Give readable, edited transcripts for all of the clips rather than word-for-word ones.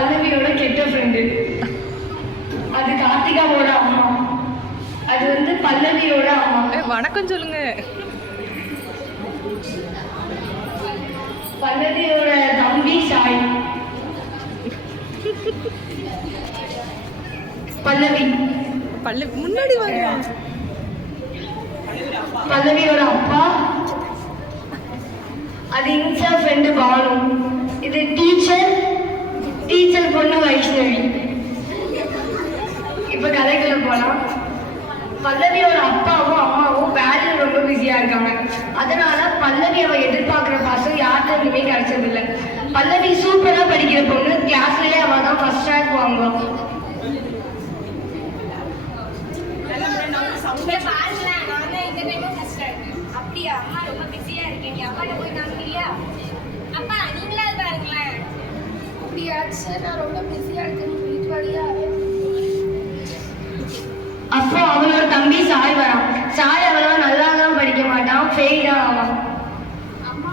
பல்லவியோட கெட்ட ஃப்ரெண்டு. அது கார்த்திகாவோட அம்மா. அது வந்து பல்லவியோட அம்மா. வணக்கம் சொல்லுங்க. பல்லவியோட தம்பி சாய். பல்லவி முன்னாடி வாங்க. பல்லவியோட அப்பா. அது இன்சா ஃப்ரெண்டு பானு. இது டீச்சர் பொண்ணு வைஷ்ணவி. இப்ப கதைக்குள்ள போலாம். பல்லவியோட அப்பாவும் அம்மாவும் வேலையில ரொம்ப பிஸியா இருக்காங்க. அதனால பல்லவி அவ எதிர்பார்க்கிற பாசம் யார்கிட்டயுமே கிடைச்சதில்லை. பல்லவி சூப்பரா படிக்கிற பொண்ணு. கிளாஸ்லயே அவ தான் ஃபர்ஸ்ட் ரேங்க் வாங்குவான். அப்படியா? அம்மா ரொம்ப பிஸியா இருக்கீங்க. அப்பாட்ட போய் காமிக்கிறியா? அப்பா நீங்களா பாருங்களேன். அப்படியா? சரி, நான் ரொம்ப பிஸியா இருக்கேன். வீட்டு வழியா. அப்போ அவனோட தம்பி சாய் வரான். சாய் அவ்வளவா நல்லா தான் படிக்க மாட்டான், ஃபெயில் தான் ஆவான். அம்மா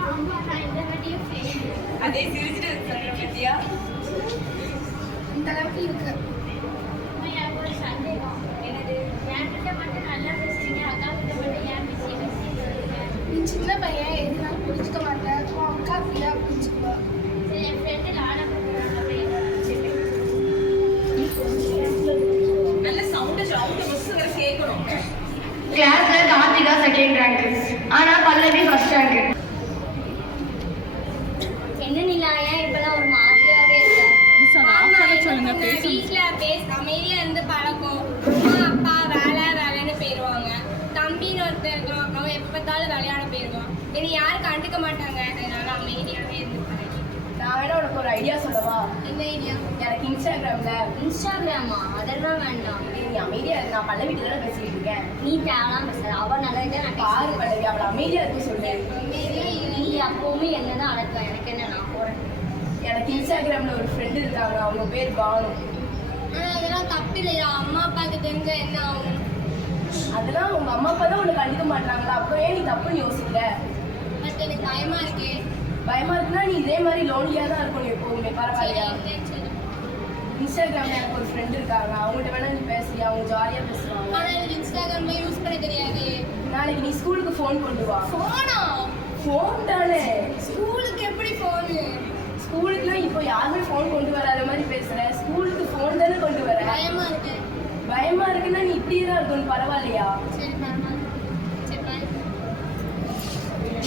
நான் இந்த வாட்டியும் ஃபெயில். அதே சிரிச்சிட்டு சொல்ற பத்தியா? இந்த அளவுக்கு இருக்கு. எனக்கு ஒரு சந்தேகம். என்னது? என்கிட்ட மட்டும் நல்லா பேசுறீங்க, அக்கா கிட்ட மட்டும் ஏன் பேசுறீங்க? நீ சின்ன பையன், எதுனாலும் புரிஞ்சுக்க மாட்டேன். உன் அக்கா ஃப்ரீயா புரிஞ்சுக்குவா. சரி, என் ஃப்ரெண்டு லாட போகிறாங்க. நல்ல சவுண்ட் பஸ் வர கேட்கணும். கிளாஸ்ல கார்த்திகா செகண்ட் ரேங்க், ஆனா பல்லவி ஃபர்ஸ்ட் ரேங்க். என்ன நிலாயா இப்பெல்லாம் ஒரு மாதிரியாவே இருக்கு. சொல்லுங்க. வீட்டுல அமைதியா இருந்து பழக்கம். அம்மா அப்பா வேலைன்னு போயிருவாங்க. தம்பின்னு ஒருத்தர் இருக்கான், அவன் எப்ப பார்த்தாலும் விளையாட போயிருவான். இனி யாரும் கண்டுக்க மாட்டாங்க. அதனால அமைதியாவே இருந்து பழகி. நான் வேணா உனக்கு ஒரு ஐடியா சொல்லவா? என்ன ஐடியா? எனக்கு இன்ஸ்டாகிராமா? அதெல்லாம் வேண்டாம். நீ அமைதியா இருக்கு. நான் பல்லவி கிட்ட தான் பேசிட்டு இருக்கேன். நீ தேவலாம் பேசுற. அவ நல்லதே நான் பாரு பல்லவி, அவளை அமைதியா இருக்க சொல்லு. நீ அப்பவுமே என்னதான் அழகா. எனக்கு என்ன, நான் போறேன். எனக்கு இன்ஸ்டாகிராம்ல ஒரு ஃப்ரெண்ட் இருக்காங்க, அவங்க பேர் பானு. அதெல்லாம் தப்பு இல்லையா? அம்மா அப்பாவுக்கு தெரிஞ்ச என்ன ஆகும்? அதெல்லாம் உங்க அம்மா அப்பா தான் உனக்கு கண்டுக்க மாட்டாங்களா? அப்புறம் ஏன் நீ தப்புன்னு யோசிக்கிற? பட் எனக்கு பயமா இருக்கே. பயமா இருக்குன்னா நீ இதே மாதிரி லோன்லியா தான் இருக்கணும் எப்பவுமே. பரவாயில்லையா? இன்ஸ்டாகிராம்ல எனக்கு ஒரு ஃப்ரெண்ட் இருக்காங்க, அவங்ககிட்ட வேணா நீ பேசுறியா? அவங்க ஜாலியா பேசுவாங்க. ஆனா எனக்கு இன்ஸ்டாகிராம்ல யூஸ் பண்ண தெரியாது. நாளைக்கு நீ ஸ்கூலுக்கு ஃபோன் கொண்டு வா. போனா ஃபோன் தானே. ஸ்கூலுக்கு எப்படி போனு? ஸ்கூலுக்குலாம் இப்போ யாருமே ஃபோன் கொண்டு வராத மாதிரி பேசுற. ஸ்கூலுக்கு ஃபோன் தானே கொண்டு வர. பயமா இருக்கு. பயமா இருக்குன்னா நீ இப்படியே தான் இருக்கணும். பரவாயில்லையா? சரி பரவாயில்ல. சரி பாய்.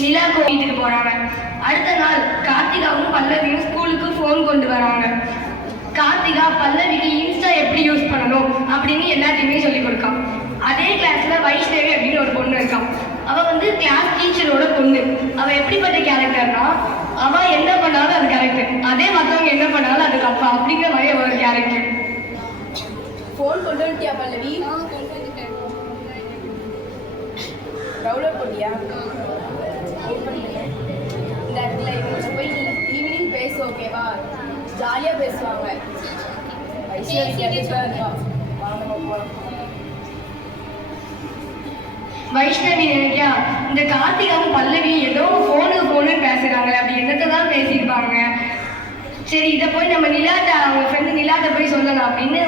நிலா வீட்டுக்கு போறாங்க. அடுத்த நாள் கார்த்திகாவும் பல்லவியும் ஸ்கூலுக்கு ஃபோன் கொண்டு வராங்க. கார்த்திகா பல்லவிக்கு இன்ஸ்டா எப்படி யூஸ் பண்ணணும் அப்படின்னு எல்லாத்தையுமே சொல்லி கொடுக்கான். அதே கிளாஸ்ல வைஷ்ணவி அப்படின்னு ஒரு பொண்ணு இருக்கான். அவ வந்து கிளாஸ் டீச்சரோட பொண்ணு. அவ எப்படிப்பட்ட கேரக்டர்னா, அவ என்ன பண்ணாலும் அது கேரக்டர், அதே மற்றவங்க என்ன பண்ணாலும் அது தப்பா அப்படிங்கிற மாதிரி அவ ஒரு கேரக்டர். ஃபோன் கொண்டு வந்துட்டியா பல்லவி? கொண்டு வந்துட்டேன். டவுன்லோட் பண்ணியா? இந்த இடத்துல இவங்க போய் நீ ஈவினிங் பேசு, ஓகேவா? ஜாலியா பேசுவாங்க. வைஷ்ணவி கேட்டுதான் இருக்கா. வாங்க போகலாம். வைஷ்ணவி நினைக்கா, இந்த கார்த்திகாவும் பல்லவி ஏதோ ஃபோனு பேசுறாங்க, அப்படி என்னத்தை தான் பேசியிருப்பாங்க. சரி, இதை போய் நம்ம நிலாட்ட, அவங்க ஃப்ரெண்டு நிலாட்ட போய் சொல்லலாம் அப்படின்னு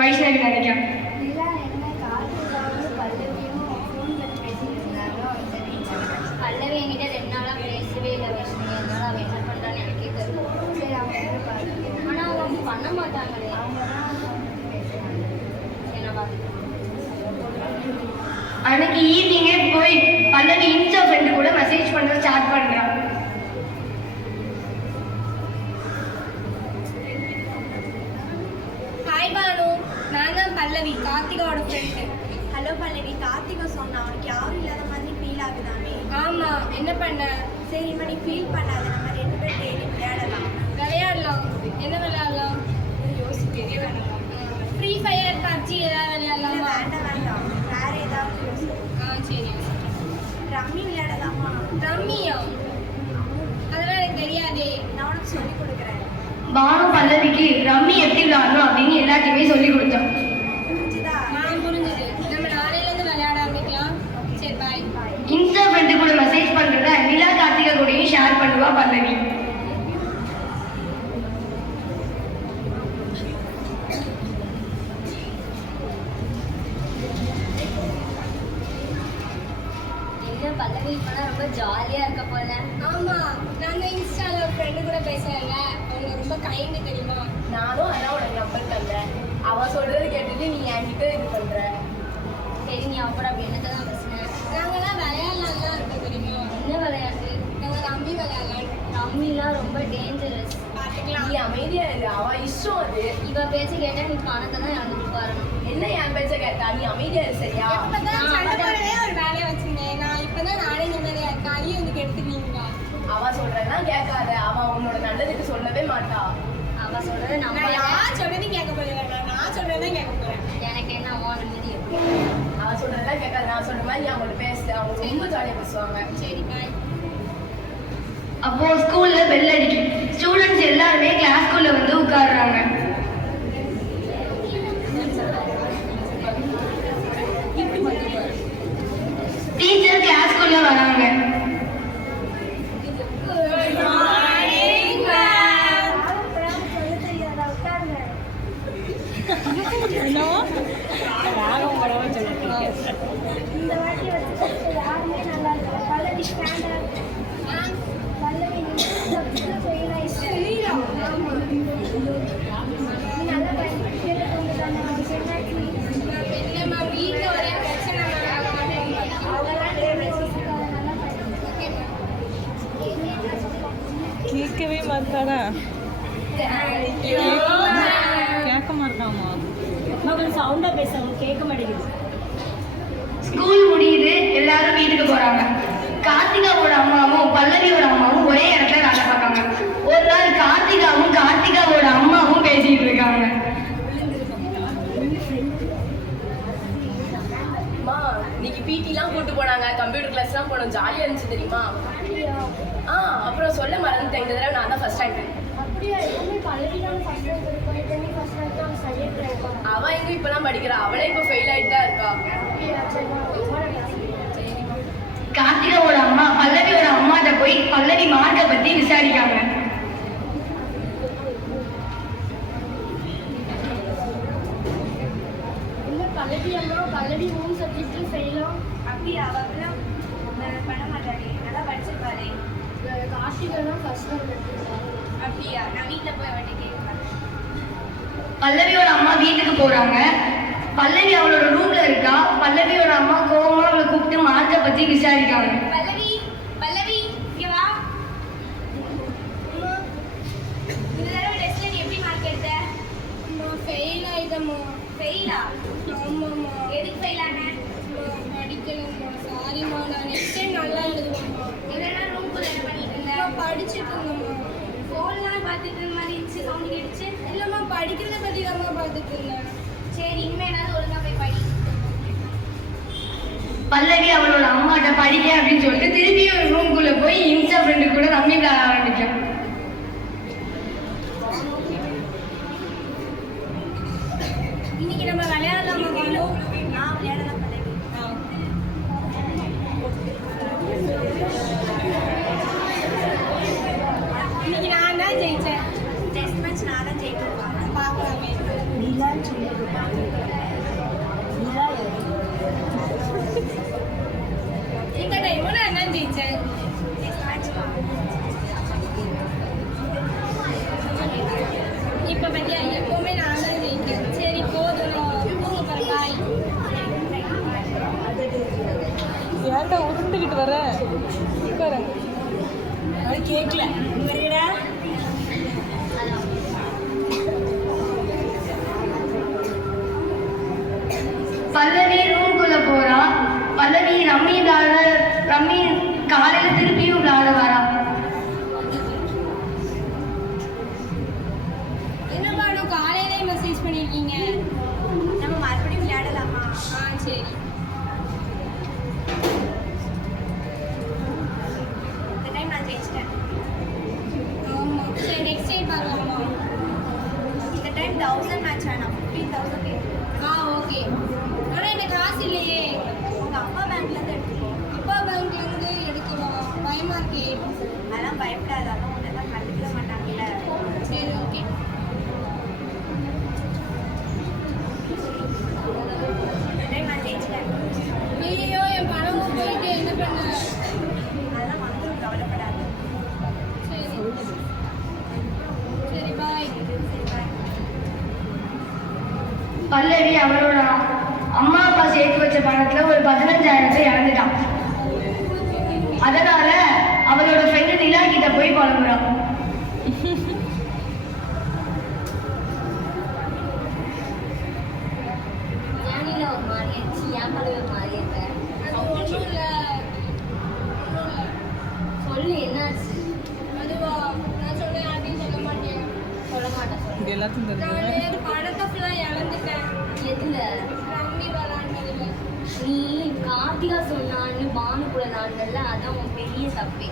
வைஷ்ணவி நினைக்கா. நிலா என்ன கார்த்திகாவும் பல்லவியும் ஃபோன் பண்ணி பேசிட்டு இருந்தாங்க. பல்லவி என்கிட்ட 2 நாளா பேசவே இல்லை வைஷ்ணவி. அதனால அவன் என்ன பண்றான்னு எனக்கே தெரியும். சரி, அவங்க என்ன பாருங்க. ஆனா அவங்க பண்ண மாட்டாங்களே. அவங்க என்னவா? அன்னைக்கு ஈவினிங்கே போய் பல்லவி இன்ஸ்டா ஃப்ரெண்டு கூட மெசேஜ் பண்ண ஸ்டார்ட் பண்றான். ஹாய் பானு, நான் தான் பல்லவி, கார்த்திகாவோட ஃப்ரெண்டு. ஹலோ பல்லவி, கார்த்திகா சொன்னா அவனுக்கு யாரும் இல்லாத மாதிரி ஃபீல் ஆகுதாமே. ஆமா, என்ன பண்ண? சரி, இப்போ நீ ஃபீல் பண்ணாத, நம்ம 2 பேர் டெய்லி விளையாடலாம். விளையாடலாம். என்ன விளையாடலாம்? யோசிக்கவே வேண்டாம். ஃப்ரீ ஃபயர், பப்ஜி ஏதாவது விளையாடலாமா? வேண்டாம், வேற ஏதாவது யோசி. சரி. ரம்மி விளையாடலாமா? ரம்மியா? அதெல்லாம் எனக்கு தெரியாதே. நான் உனக்கு சொல்லி கொடுக்குறேன். பானு பல்லவிக்கு ரம்மி எப்படி விளையாடணும் அப்படின்னு எல்லாத்தையுமே சொல்லி கொடுத்தான். புரிஞ்சுதா? புரிஞ்சுது. நம்ம நாளையிலேருந்து விளையாட ஆரம்பிக்கலாம். சரி, பாய். இன்ஸ்டா ஃப்ரெண்டு கூட மெசேஜ் பண்றத நிலா கார்த்திகா கூடயும் ஷேர் பண்ணுவா பல்லவி. ரொம்ப ஜாலியா இருக்க போல. ஆமா, நான் தான் இன்ஸ்டால ஒரு ஃப்ரெண்டு கூட பேசுறேன்ல, அவங்க ரொம்ப கைண்டு தெரியுமா. நானும் அதான் உனக்கு நம்பர் தந்தேன். அவ சொல்றது கேட்டுட்டு நீ என்கிட்ட இது பண்ற. சரி, நீ அவ கூட அப்படி என்னத்தை தான் பேசுன? நாங்களாம் விளையாடலாம் தான் இருக்கோம் தெரியுமா. என்ன விளையாட்டு? நாங்கள் ரம்மி விளையாடலாம். ரம்மிலாம் ரொம்ப டேஞ்சரஸ். பார்த்துக்கலாம். நீ அமைதியா இரு, அவ இஷ்டம் அது. இவ பேச்சு கேட்டா நீ பணத்தை தான் இழந்துட்டு வரணும். என்ன என் பேச்ச கேட்டா? நீ அமைதியா இரு சரியா? இப்பதான் சண்டை போடவே ஒரு வேலையை வச்சிருந்தேன். நான் இப்பதான் நானே நிம்மதியா இருக்கேன். அதையும் வந்து கெடுத்துருவீங்களா? அவ சொல்றதெல்லாம் கேட்காத. அவ உன்னோட நல்லதுக்கு சொல்லவே மாட்டா. அவ சொல்றதை நான் நம்ம யார் சொல்றதையும் கேட்க போறேன். நான் சொல்றதான் கேட்க போறேன். எனக்கு என்ன ஓன மீதி. அவ சொல்றதெல்லாம் கேட்காத. நான் சொல்ற மாதிரி நீ அவங்கள்ட்ட பேசு. அவங்க ரொம்ப ஜாலியா பேசுவாங்க. சரி பாய். அப்போ ஸ்கூல்ல பெல் அடிக்கும். ஸ்டூடெண்ட்ஸ் எல்லாருமே கிளாஸ்க்குள்ள வந்து உட்கார்றாங்க. டீச்சர் கிளாஸ்க்குள்ள வராங்க. இந்த வாட்டி வச்சு யாருமே நல்லா இல்லை. பல்லவி ஸ்டாண்டர்ட் பல்லவி ஃபெயில் ஆயிடுச்சு. நல்லா படிச்சுட்டு இல்லைம்மா, வீட்டில் ஒரே பிரச்சனை. கேட்கவே மாட்டாடா. கேட்க மாட்டாமா? மகள் சவுண்டா பேசுறவங்க கேட்க மாட்டேங்குது. ஸ்கூல் முடியுது, எல்லாரும் வீட்டுக்கு போறாங்க. கார்த்திகாவோட அம்மாவும் பல்லவியோட அம்மாவும் ஒரே இடத்துல வேலை பார்க்காங்க. ஒரு நாள் கார்த்திகாவோட அம்மாவும் பேசிட்டு இருக்காங்க. அம்மா, இன்னைக்கு பிடிலாம் கூட்டு போனாங்க. கம்ப்யூட்டர் கிளாஸ்லாம் போனோம். ஜாலியா இருந்துச்சு தெரியுமா? அப்புறம் சொல்ல மறந்துட்டேன். இந்த தடவை நான் தான் ஃபர்ஸ்ட் ரேங்க். அப்படியா? எப்பவுமே பல்லவி தான் ஃபர்ஸ்ட் ரேங்க் எடுப்போம். எப்பவுமே ஃபர்ஸ்ட் ரேங்க் தான் செகண்ட் ரேங்க். அவ எங்க இப்பதான் படிக்கிறா. அவளே இப்ப ஃபெயில் ஆயிட்டு தான் இருக்கா. கார்த்திகாவோட அம்மா பல்லவியோட அம்மாட்ட போய் பல்லவி மார்க்கை பத்தி விசாரிக்காங்க. இல்லை பல்லவி அம்மா, பல்லவி 3 சப்ஜெக்ட்டும் ஃபெயிலும். அப்படியா? அவெல்லாம் பண்ண மாட்டாளே, நல்லா படிச்சிருப்பாளே. கார்த்திகா தான் ஃபர்ஸ்ட் ரேங்க் எடுத்துருக்காங்க. அப்படியா? நான் வீட்டில் போய் அவட்ட கேட்குறேன். பல்லவியோட அம்மா வீட்டுக்கு போறாங்க. பல்லவி அவளோட ரூம்ல இருக்கா. பல்லவியோட அம்மா கோவமா அவளை கூப்பிட்டு மார்க்கை பத்தி விசாரிக்காங்க. பல்லவி, பல்லவி, இங்க வா. இந்த தடவை டெஸ்ட்ல நீ எப்படி மார்க் எடுத்த? அம்மா ஃபெயில் ஆயிட்டம்மா. ஃபெயிலா? ஆமாம்மா. எதுக்கு ஃபெயில் ஆன? படிக்கலம்மா. சாரிம்மா, நான் நெக்ஸ்ட் டைம் நல்லா எழுதுவேம்மா. இதெல்லாம் ரூம்குள்ள என்ன பண்ணிட்டு இருந்த? நான் படிச்சுட்டு இருந்தேம்மா. ஃபோன்லாம் பார்த்துட்டு இருந்த மாதிரி இருந்துச்சு, சவுண்ட் கேட்டுச்சு. இல்லைம்மா, படிக்கிறத பற்றி தான்மா பார்த்துட்டு இருந்தேன். சரி, இனிமே ஏதாவது ஒழுங்கா போய் படி. பல்லவி அவளோட அம்மாட்ட படிக்க அப்படின்னு சொல்லிட்டு திருப்பி ஒரு ரூம்குள்ள போய் இன்ஸ்டா ஃப்ரெண்டு கூட ரம்மி விளையாட ஆரம்பிக்கும். இன்னைக்கு நம்ம விளையாடலாமா பாலு? நான் விளையாடலாம் பல்லவி. இன்னைக்கு நான் தான் ஜெயிச்சேன். டெஸ்ட் மேட்ச் நான் தான் ஜெயிக்கிறேன். பார்க்கலாமே. இந்த டைமும் நான் தான் ஜெயிச்சேன். டெஸ்ட் மேட்ச் இப்போ பத்தியா எப்பவுமே நான் தான் ஜெயிக்கிறேன். சரி போதும், நான் தூங்க போகிறேன். பாய். ஏன்டா உருண்டுகிட்டு வர? உட்கார. அது கேட்கல. வரீடா. பல்லவி ரூம்குள்ள போறா. பல்லவி ரம்மி காலையில திருப்பியும் விளையாட வரா. என்ன பாடு காலையிலே மெசேஜ் பண்ணியிருக்கீங்க? நம்ம மறுபடியும் விளையாடலாமா? சரி. இந்த டைம் நான் ஜெயிச்சிட்டேன். ஆமாம். சரி, நெக்ஸ்ட் டைம் பார்க்கலாமா? இந்த டைம் 1000 மேட்ச் வேணாம், 15,000 வேணும். ஓகே. ஆனால் எனக்கு காசு இல்லையே. உங்க அப்பா பேங்க்லேருந்து எடுத்துக்கோ. அப்பா பேங்க்லேருந்து எடுக்கலாம். பயமா இருக்கே. அதெல்லாம் பயப்படாத, அதான் உன்னெல்லாம் கண்டுக்கிட மாட்டாங்கல்ல. சரி, ஓகே. இந்த டைம் நான் ஜெயிச்சிட்டேன். ஐயோ, என் பணமும் போயிட்டு என்ன பண்ண? பல்லவி அவரோட அம்மா அப்பா சேர்த்து வச்ச பணத்துல ஒரு 15,000 இழந்துட்டான். அதனால அவளோட ஃப்ரெண்டு நிலா கிட்ட போய் புலம்புறான். சொல்லு என்னாச்சு? அதுவா நான் சொன்னேன் யார்ட்டையும் சொல்ல மாட்டேன். சொல்ல மாட்டேன். இது எல்லாத்தையும் தெரிஞ்சுக்கிறேன். நான் பணத்தை ஃபுல்லாக இழந்துட்டேன். எதுல? ரம்மி விளாண்டதுல. நீ கார்த்திகா சொன்னான்னு பானு கூட விளாண்டல, அதான் உன் பெரிய தப்பே.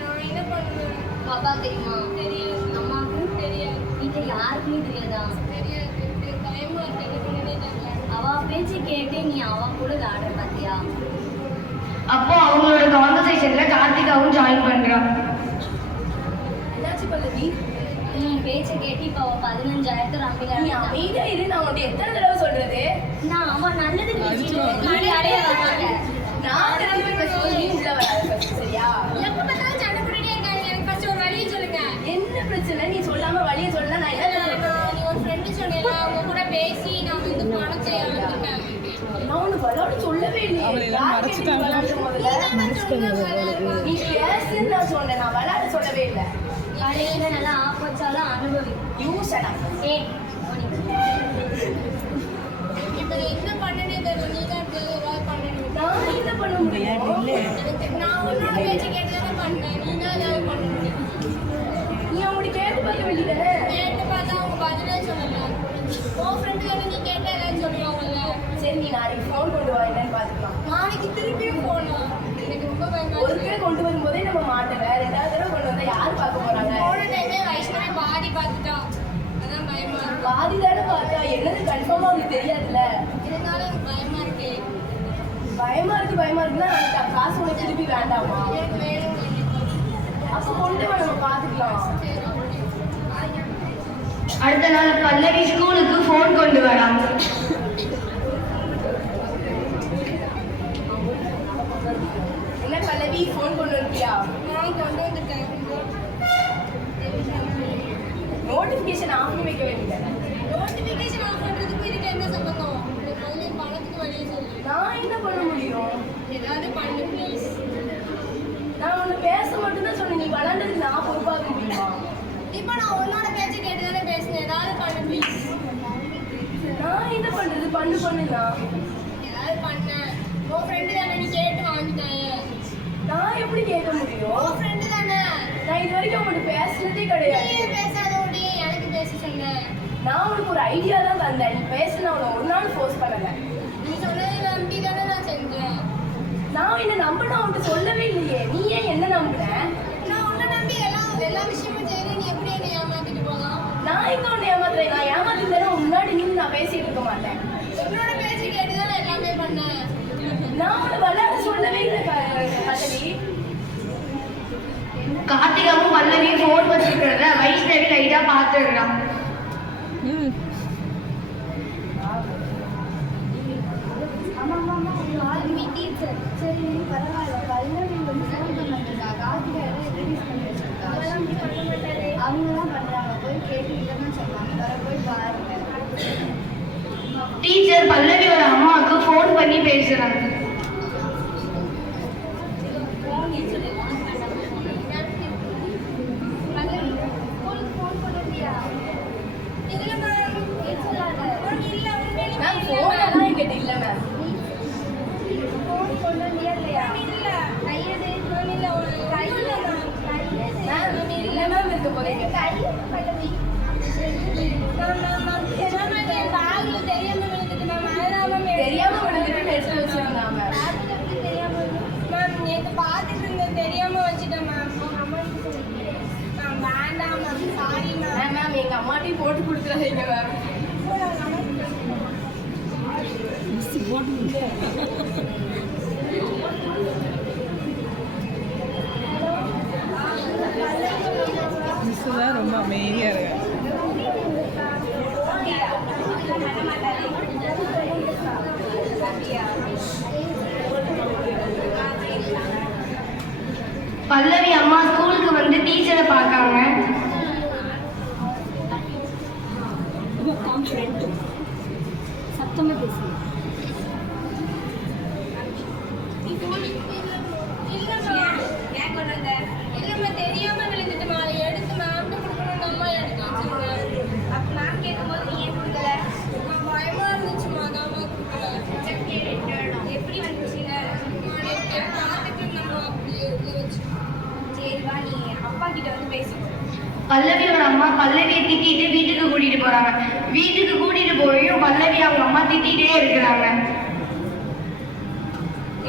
நான் என்ன பண்ணுவேன்? பாப்பா தெரியுமா? தெரியாது. அம்மாவுக்கு தெரியாது. வீட்டில் யாருக்குமே தெரியாதா? தெரியாது. பயமா இருக்கு, என்ன பண்ணவே தெரியல. அவ பேச்சு கேட்டு நீ அவ கூட விளாடுற பாத்தியா? அப்போ அவங்களோட கான்வர்சேஷன்ல கார்த்திகாவும் ஜாயின் பண்றான். என்னாச்சு பல்லவி? நீ பேச்ச கேட்டு இப்ப அவ 15,000 ரம்மில நீ அமைதியா இரு. நான் உன்கிட்ட எத்தனை தடவை சொல்றது? நான் அவ நல்லதுக்கு அடைய வராங்க. நான் திரும்பி பேசும்போது நீ உள்ள வராது first, சரியா? எப்ப பார்த்தாலும் சண்டை போட்டுட்டே இருக்காங்க. எனக்கு ஃபர்ஸ்ட் ஒரு வழியை சொல்லுங்க. என்ன பிரச்சனை? நீ சொல்லாம வழியை சொல்லலாம். நான் என்ன சொல்றேன்? நீ ஒரு ஃப்ரெண்டு சொன்னேல, அவங்க கூட பேசி நான் வந்து பணத்தை இழந்துட்டேன். நான் உன்னை விளையாட சொல்லவே இல்லையே. அவளை எல்லாம் யார் மறைச்சிட்டாங்க. கேட்டு விளையாடுற முதல்ல? நீ பேசுன்னு நான் சொன்னேன். நான் விளையாட சொல்லவே இல்லை. கடையில நல்லா ஆப் வச்சாலும் அனுபவி. யூ சடா. இப்ப நீ என்ன பண்ணனே தெரியல. நீ தான் ஏதாவது பண்ணணும். நான் என்ன பண்ண முடியும்? நான் உன்னோட பேச்சு கேட்டுதானே பண்ணேன். நீ தான் ஏதாவது பண்ணணும். நீ அவங்கள்ட்ட கேட்டு பார்க்க வேண்டியதானே? கேட்டு பார்த்தா அவங்க பதிலே சொல்லல. உன் ஃப்ரெண்டு தானே, நீ கேட்ட ஏதாவது சொல்லுவாங்கல்ல. சரி, நீ நாளைக்கு ஃபோன் கொண்டு வா, என்னன்னு பார்த்துக்கலாம். நாளைக்கு திருப்பியும் போகணும். எனக்கு ரொம்ப பயமா ஒரு பேர் கொண்டு வரும்போதே நம்ம மாட்டல, ரெண்டாவது தடவை கொண்டு வந்தா யார் பார்க்க போறாங்க? போன டைமே வைஷ்ணவி பாதி பார்த்துட்டா. அதான் பயமா இருக்கு. பாதி தானே பார்த்தா, என்னது கன்ஃபார்மா அவனுக்கு தெரியாதுல்ல. இருந்தாலும் எனக்கு பயமா இருக்கு. பயமா இருக்குன்னா அந்த காசு உனக்கு திருப்பி வேண்டாமா? எனக்கு வேணும். அப்ப கொண்டு வா, நம்ம பார்த்துக்கலாம். அடுத்த நாள் பல்லவி ஸ்கூலுக்கு ஃபோன் கொண்டு வராங்க. என்ன பல்லவி, ஃபோன் கொண்டு வந்துட்டியா? நான் கொண்டு வந்துட்டேன். நோட்டிஃபிகேஷன் ஆஃப் பண்ணி வைக்க வேண்டியதானே? நோட்டிஃபிகேஷன் ஆஃப் பண்றதுக்கு இதுக்கு என்ன சம்பந்தம்? முதல்ல பணத்துக்கு வழியை சொல்லு. நான் என்ன பண்ண முடியும்? ஏதாவது பண்ணு ப்ளீஸ். நான் உன்னை பேச மட்டும்தான் சொன்னேன். நீ விளாண்டதுக்கு நான் பொறுப்பாக முடியுமா? இப்போ நான் உன்னோட பேச்சு கேட்டு தானே பேசினேன். ஏதாவது பண்ணு ப்ளீஸ். நான் என்ன பண்றது? பண்ணுனா ஏதாவது பண்ண. உன் ஃப்ரெண்டு தானே, நீ கேட்டு வாங்கிட்டாங்க. நான் எப்படி கேட்க முடியும்? உன் ஃப்ரெண்டு தானே. நான் இது வரைக்கும் அவங்கள்ட்ட பேசுனதே கிடையாது. நீ பேசாதோடி எனக்கு பேச சொன்னேன். நான் உனக்கு ஒரு ஐடியா தான் தந்தேன். நீ பேசுன அவனை ஒரு நாள் ஃபோர்ஸ் பண்ணல. நீ சொன்னதை நம்பி தானே நான் செஞ்சேன். நான் என்ன நம்பினா அவன்கிட்ட சொல்லவே இல்லையே. நீ ஏன் என்ன நம்பின? நான் உன்னை நம்பி எல்லா விஷயமும் செய்து நீ எப்படி என்னை ஏமாத்திட்டு போகலாம்? நான் எங்க உன்னை ஏமாத்துறேன்? நான் ஏமாத்திருந்தேன்னா முன்னாடி நின்று நான் பேசிட்டு இருக்க மாட்டேன். உன்னோட பேச்சு கேட்டு தான் நான் எல்லாமே பண்ணேன். நான் உன்னை விளையாட சொல்லவே இல்லை பல்லவி. கார்த்திகாவும் பல்லவியும் ஃபோன் வச்சிருக்கிறத வைஷ்ணவி லைட்டா பார்த்துடுறான். டீச்சர் சரி பரவாயில்ல. பல்லவி வந்து ஃபோன் பண்ணிருக்கா. கார்த்திகா ரிலீஸ் பண்ணி வச்சிருக்கா. அவங்களாம் பண்றாங்க. போய் கேட்டுக்கிட்டே சொன்னாங்க. வர போய் பாருங்க. டீச்சர் பல்லவியோட அம்மாவுக்கு ஃபோன் பண்ணி பேசுறாங்க. மேம் ஃபோனெல்லாம் என்கிட்ட இல்லை மேம். மேம் இல்லை மேம் இருக்க போறீங்க. தெரியாம விழுந்துட்டு எடுத்து வச்சிருந்தாங்க. மேம் நேற்று பார்த்துட்டு இருந்தேன், தெரியாம வச்சுட்டேன் மேம். மேம் வேண்டாம் மேம், சாரி மேம். மேம் எங்க அம்மாட்டையும் போட்டு கொடுத்துறாதீங்க மேம். மிஸ் தான் ரொம்ப அமைதியாக இருக்கேன். பல்லவி அம்மா ஸ்கூலுக்கு வந்து டீச்சரை பார்க்காங்க. சத்தமாக பேசுங்க. ஏன் கொண்டு வந்த? இல்லைம்மா தெரியாம விழுந்துட்டுமா, அதை எடுத்து மேம்கிட்ட கொடுக்கணும்டாம்மா, எடுத்து வச்சிருந்தேன். அப்போ மேம் கேட்கும்போது நீ ஏன் கொடுக்கல? பயமா இருந்துச்சுமா, அதாம்மா கொடுக்கல. எப்படி வந்துச்சுங்க? பார்த்துட்டு இருந்தோம்மா, அப்படியே உள்ள வச்சு. சரி வா, நீ அப்பா கிட்ட வந்து பேசிக்கோ. பல்லவியோட அம்மா பல்லவியை திட்டிட்டு வீட்டுக்கு கூட்டிட்டு போறாங்க. வீட்டுக்கு கூட்டிட்டு போயும் பல்லவி அவங்க அம்மா திட்டிகிட்டே இருக்கிறாங்க.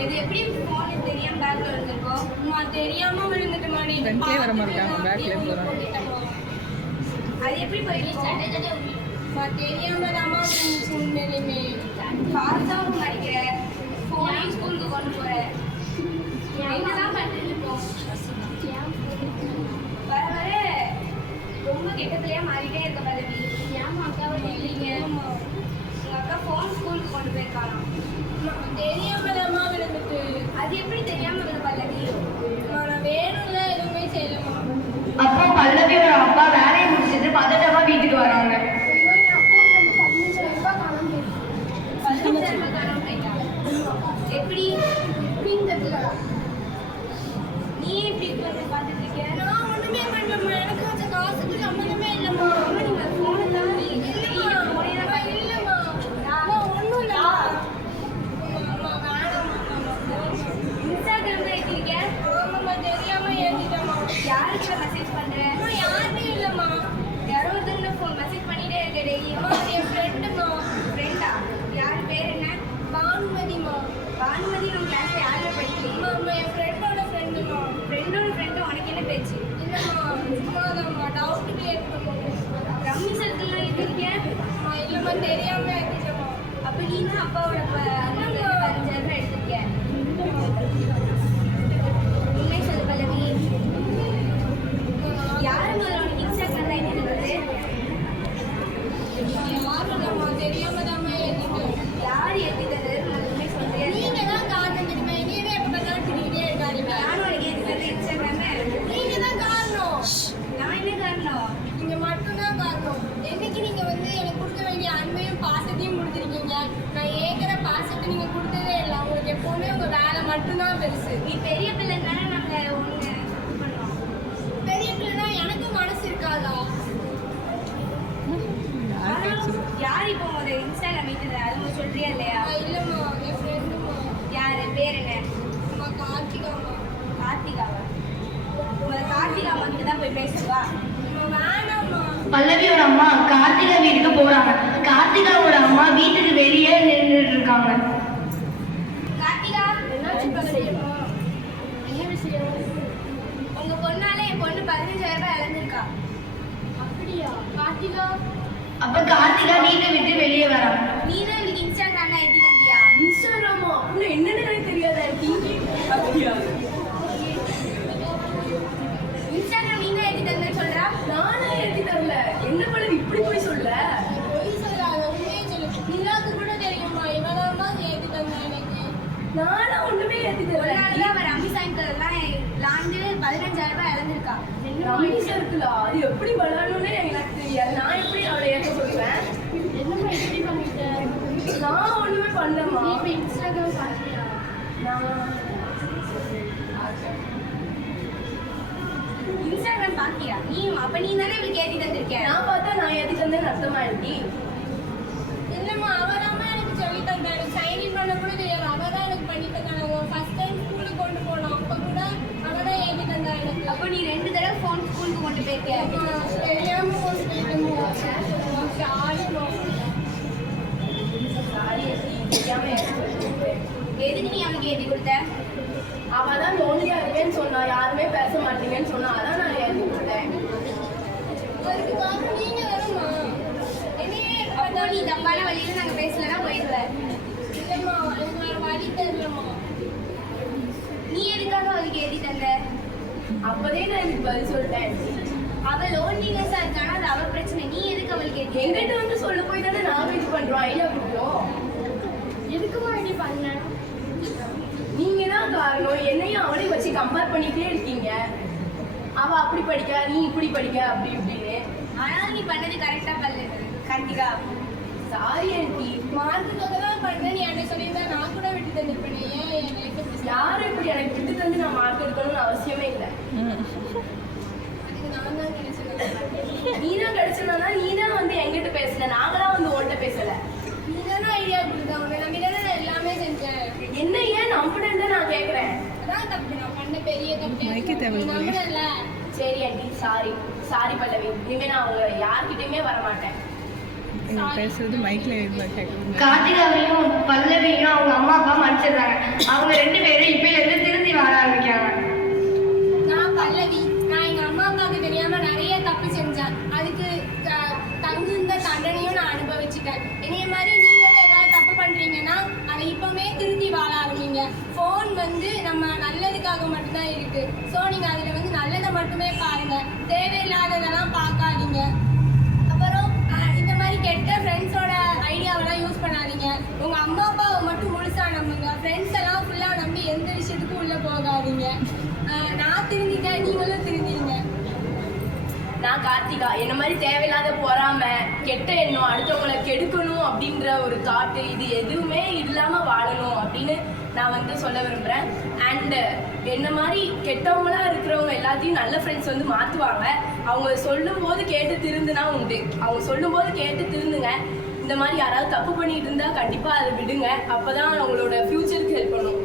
இது எப்படி போன் தெரியாம பேக்ல விழுந்திருக்கோம்? அம்மா தெரியாம விழுந்துட்டுமா, நீ ஃப்ரண்ட்லேயே வர மாதிரி இருக்காங்க, பேக்லேயே போகிறாங்க. அது எப்படி போயிடுச்சு? தெரியாம தாமா விழுந்துச்சு. உண்மையிலுமே பார்த்தாவும் நினைக்கிறேன். போனையும் ஸ்கூலுக்கு கொண்டு போறேன். என்னதான் பண்ணிட்டு இருக்கோம்? வர வர ரொம்ப கெட்டதுலயே மாறிட்டே இருக்க பல்லவி. ஏமா அக்காவை இல்லைங்க? உங்க அக்கா போன் ஸ்கூலுக்கு கொண்டு போயிருக்கானா? தெரியாம தாமா விழுந்துட்டு. அது எப்படி தெரியாம விழுந்த பல்லவி? நான் வேணும்ல எதுவுமே செய்யலமா. அப்போ பல்லவியோட அப்பா வேலையை முடிச்சிட்டு பதட்டமா வீட்டுக்கு வராங்க. எப்படி நீ எப்படி பார்த்துட்டு இருக்க? நான் ஒண்ணுமே பண்ணலம்மா, எனக்கு அந்த காசுக்கு சம்மந்தமே இல்லைம்மா. நீங்க போன தான் இல்லைம்மா, இல்லைம்மா, நான் ஒன்றும் இல்லைம்மா. இன்ஸ்டாகிராம்ல ஏற்றிருக்கேன். ஆமாம்மா, தெரியாம ஏற்றிட்டேம்மா. யாருக்கு மெசேஜ் பண்றேன்? யாருமே இல்லைம்மா. யாரோ ஒருத்தர் மெசேஜ் பண்ணிட்டே இருக்க டெய்லியுமா. என் ஃப்ரெண்டுமா. ஃப்ரெண்டா? யார் பேர் என்ன? பானுமதிமா. பானுமதி நம்ம கிளாஸ்ல யாரும் படிக்கலையா? அம்மா என் ஃப்ரெண்டோட ஃப்ரெண்டுமா. ஃப்ரெண்டோட ஃப்ரெண்டு உனக்கு என்ன பேச்சு? இல்லைம்மா, சும்மாதாம்மா, டவுட் கிளியர் பண்ணுவோம். ரம்மி சர்க்கிள்லாம் ஏற்றிருக்கேன். இல்லைம்மா, தெரியாம ஏற்றிட்டோம்மா. அப்போ நீ தான் அப்பாவோட 15,000 ரூபாய் எடுத்திருக்கேன். உண்மை சொல்லு பல்லவி, யாரு முதல்ல உனக்கு இன்ஸ்டாகிராம் தான் ஏற்றிருந்தது? யாரும்மா, தெரியாம தாம்மா ஏற்றிட்டேன். யார் ஏற்றிட்டது? உண்மை சொல்றியா? நீங்க தான் காரணம் தெரியுமா? எங்கேயுமே எப்போ பார்த்தாலும் திரிகிட்டே இருக்காதீங்க. யாரும் உனக்கு ஏற்றிட்டது இன்ஸ்டாகிராம? நீங்க தான் காரணம். நான் என்ன காரணம்? நீங்க மட்டும்தான் காரணம். என்னைக்கு நீங்க வந்து எனக்கு கொடுக்க வேண்டிய அன்பையும் பாசத்தையும் கொடுத்துருக்கீங்க. நான் ஏற்கிற பாசத்தை நீங்க கொடுத்ததே இல்லை. உங்களுக்கு எப்பவுமே உங்க வேலை மட்டும்தான் பெருசு. நீ பெரிய பிள்ளைன்னா நம்மளை ஒன்று பண்ணுவோம். பெரிய பிள்ளைனா எனக்கும் மனசு இருக்காதா? யார் இப்போ ஒரு இன்ஸ்டாகிராம் மீட்டது அது சொல்றியா இல்லையா? இல்லைம்மா, என் ஃப்ரெண்டுமா. யாரு பேர் என்ன? அம்மா கார்த்திகாமா. கார்த்திகாவா? கார்த்திகா அம்மா கிட்ட தான் போய் பேசுவா. வேணாம்மா. பல்லவியோட அம்மா கார்த்திகா வீட்டுக்கு போறாங்க. கார்த்திகாவோட அம்மா வீட்டுக்கு வெளியே நின்றுட்டு இருக்காங்க. கார்த்திகா, என்ன விஷயம்? உங்க பொண்ணால என் பொண்ணு 15,000 ரூபாய் இழந்திருக்கா. அப்படியா கார்த்திகா? அப்ப கார்த்திகா வீட்டை விட்டு வெளியே வராங்க. நீ தான் எனக்கு இன்ஸ்டாகிராம்ல ஏற்றி தந்தியா? இன்ஸ்டாகிராமா? இன்னும் என்னன்னு எனக்கு தெரியாதா? அப்படியா? இன்ஸ்டாகிராம் நீ தான் ஏற்றி தந்தேன்னு சொல்றா. நானே ஏற்றி தரல. என்ன பண்ணது இப்படி போய் சொல்ல? பொய் சொல்லாத, உண்மையே சொல்லு. நிலாக்கு கூட தெரியுமா இவனாமா ஏற்றி தந்தா எனக்கு. நானா ஒண்ணுமே ஏற்றி தரல. ஒன்னால அவர் ரம்மி சாயங்காலம் லாண்டு 15,000 ரூபாய் இழந்திருக்கா. ரம்மி சர்க்கிளா? அது எப்படி விளையாடணும்னே எனக்கு தெரியாது. நான் எப்படி அவளை ஏற்க சொல்லுவேன்? என்னம்மா எப்படி பண்ணிட்டேன்? நான் ஒண்ணுமே பண்ணலமா. இப்போ இன்ஸ்டாகிராம் பார்த்தியா? இன்ஸ்டாகிராம் பாக்கியா? நீ அப்ப நீ தானே இவளுக்கு ஏற்றி தந்திருக்க. நான் பார்த்தா நான் ஏற்றி தந்தேன்னு அர்த்தமா எப்படி? இல்லம்மா, அவராம எனக்கு சொல்லி தந்தாரு. சைன் பண்ண கூட தெரியாது. அவதான் எனக்கு பண்ணி தந்தாங்க. ஃபர்ஸ்ட் டைம் ஸ்கூலுக்கு கொண்டு போனோம். அப்ப கூட அவதான் ஏற்றி தந்தா எனக்கு. அப்போ நீ 2 தடவை ஃபோன் ஸ்கூலுக்கு கொண்டு போயிருக்க. தெரியாம கொண்டு போயிட்டேன். எதுக்கு நீ அவனுக்கு ஏற்றி கொடுத்த? அவள் தான் லோன்லியா இருக்கேன்னு சொன்னா, யாருமே பேச மாட்டீங்கன்னு சொன்னா, அதான் நான் ஏற்றி கொடுத்தேன். அதுக்கு காரணம் நீங்க தானம்மா. என்னையே அப்போ நீ தப்பான வழியில நாங்க பேசலன்னா போயிடுவேன். இல்லம்மா, எனக்கு வேற வழி தெரியலம்மா. நீ எதுக்காக அவளுக்கு ஏற்றி தந்த? அப்பதே நான் எனக்கு பதில் சொல்லிட்டேன். அவள் லோன்லினஸா இருக்கானா, அது அவ பிரச்சனை. நீ எதுக்கு அவளுக்கு ஏற்றி? எங்கிட்ட வந்து சொல்ல போய் தானே நாங்க இது பண்றோம். ஐடியா கொடுப்போம். எதுக்குமா இப்படி பண்ண? நீங்க தான் காரணம். என்னையும் அவளையும் வச்சு கம்பேர் பண்ணிட்டே இருக்கீங்க. அவ அப்படி படிக்க, நீ இப்படி படிக்க, அப்படி இப்படின்னு. ஆனால் நீ பண்ணது கரெக்டா பல்லு கார்த்திகா. Sorry aunty. மார்க்குக்காக தான் பண்ணேன். நீ அன்னைக்கு சொல்லியிருந்தா நான் கூட விட்டு தந்துருப்பேன். ஏன் என் லைஃப் இப்படி யாரும் இப்படி எனக்கு விட்டு தந்து நான் மார்க் எடுக்கணும்னு அவசியமே இல்லை. அதுக்கு நான் தான் கிடைச்சேன். நீ தான் கிடைச்சனா நீ தான் வந்து எங்கிட்ட பேசல, நாங்களாம் வந்து உன்கிட்ட பேசல. நீ தானே ஐடியா கொடுத்தா, உன்னை நம்பி தானே நான் எல்லாமே செஞ்சேன். என்ன ஏன் நம்பினு நான் கேட்குறேன். அதான் தப்பு, நான் பண்ண பெரிய தப்பு. மைக்கே தேவை இல்லை. நம்புறேன்ல. சரி ஆண்டி, சாரி பல்லவி. இனிமேல் நான் அவங்க யார்கிட்டயுமே வரமாட்டேன். நீங்க பேசுறது மைக்ல இருந்தா கேட்குது. கார்த்திகாவையும் பல்லவியும் அவங்க அம்மா அப்பா மன்னிச்சிடுறாங்க. அவங்க 2 பேரும் இப்பயிலிருந்து திருந்தி வாழ ஆரம்பிக்காங்க. நான் பல்லவி. நான் எங்க அம்மா அப்பாவுக்கு தெரியாம நிறைய தப்பு செஞ்சேன். அதுக்கு தகுந்த தண்டனையும் நான் அனுபவிச்சுட்டேன். இதே மாதிரி நீங்களும் ஏதாவது தப்பு பண்றீங்கன்னா அதை இப்பவுமே திருத்தி வாழ ஆரம்பிங்க. ஃபோன் வந்து நம்ம நல்லதுக்காக மட்டும்தான் இருக்கு. ஸோ நீங்க அதுல வந்து நல்லதை மட்டுமே பாருங்க, தேவையில்லாததெல்லாம் பார்க்காதீங்க. அப்புறம் இந்த மாதிரி கெட்ட ஃப்ரெண்ட்ஸோட ஐடியாவெல்லாம் யூஸ் பண்ணாதீங்க. உங்க அம்மா அப்பாவை மட்டும் முழுசா நம்புங்க. ஃப்ரெண்ட்ஸ் எல்லாம் ஃபுல்லா நம்பி எந்த விஷயத்துக்கும் உள்ள போகாதீங்க. நான் திருந்திட்டேன், நீங்களும் திருந்திங்க. நான் கார்த்திகா. என்ன மாதிரி தேவையில்லாத பொறாம, கெட்ட எண்ணம், அடுத்தவங்களை கெடுக்கணும் அப்படின்ற ஒரு தாட்டு, இது எதுவுமே இல்லாம வாழணும் அப்படின்னு நான் வந்து சொல்ல விரும்புகிறேன். அண்டு என்ன மாதிரி கெட்டவங்களா இருக்கிறவங்க எல்லாத்தையும் நல்ல ஃப்ரெண்ட்ஸ் வந்து மாற்றுவாங்க. அவங்க சொல்லும்போது கேட்டு திருந்துனா உண்டு. அவங்க சொல்லும்போது கேட்டு திருந்துங்க. இந்த மாதிரி யாராவது தப்பு பண்ணிட்டு இருந்தா கண்டிப்பாக அதை விடுங்க. அப்போ தான் அவங்களோட ஃப்யூச்சருக்கு ஹெல்ப் பண்ணும்.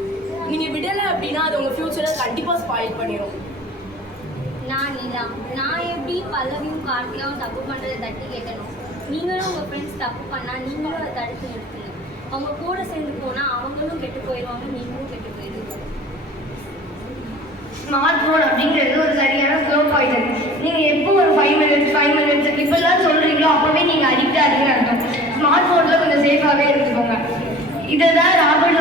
நீங்கள் விடலை அப்படின்னா அது உங்கள் ஃப்யூச்சரை கண்டிப்பாக ஸ்பாயில் பண்ணிடும். நான் நீதான். நான் எப்படி பல்லவியும் கார்த்திகாவும் தப்பு பண்ணுறதை தட்டி கேட்கணும். நீங்களும் உங்கள் ஃப்ரெண்ட்ஸ் தப்பு பண்ணால் நீங்களும் அதை தடுத்து நிறுத்துங்க. அவங்க கூட சேர்ந்து போனால் அவங்களும் கெட்டு போயிடுவாங்க, நீங்களும் கெட்டு போயிடுவீங்க. ஸ்மார்ட் ஃபோன் அப்படிங்கிறது ஒரு சரியான ஸ்லோ பாய்சன். நீங்கள் எப்போ ஒரு 5 மினிட்ஸ் இப்பெல்லாம் சொல்கிறீங்களோ அப்போவே நீங்கள் அடிக்ட் ஆகுதுன்னு அர்த்தம். ஸ்மார்ட் ஃபோனில் கொஞ்சம் சேஃபாகவே இருந்துக்கோங்க. இதை தான் ராபர்ட்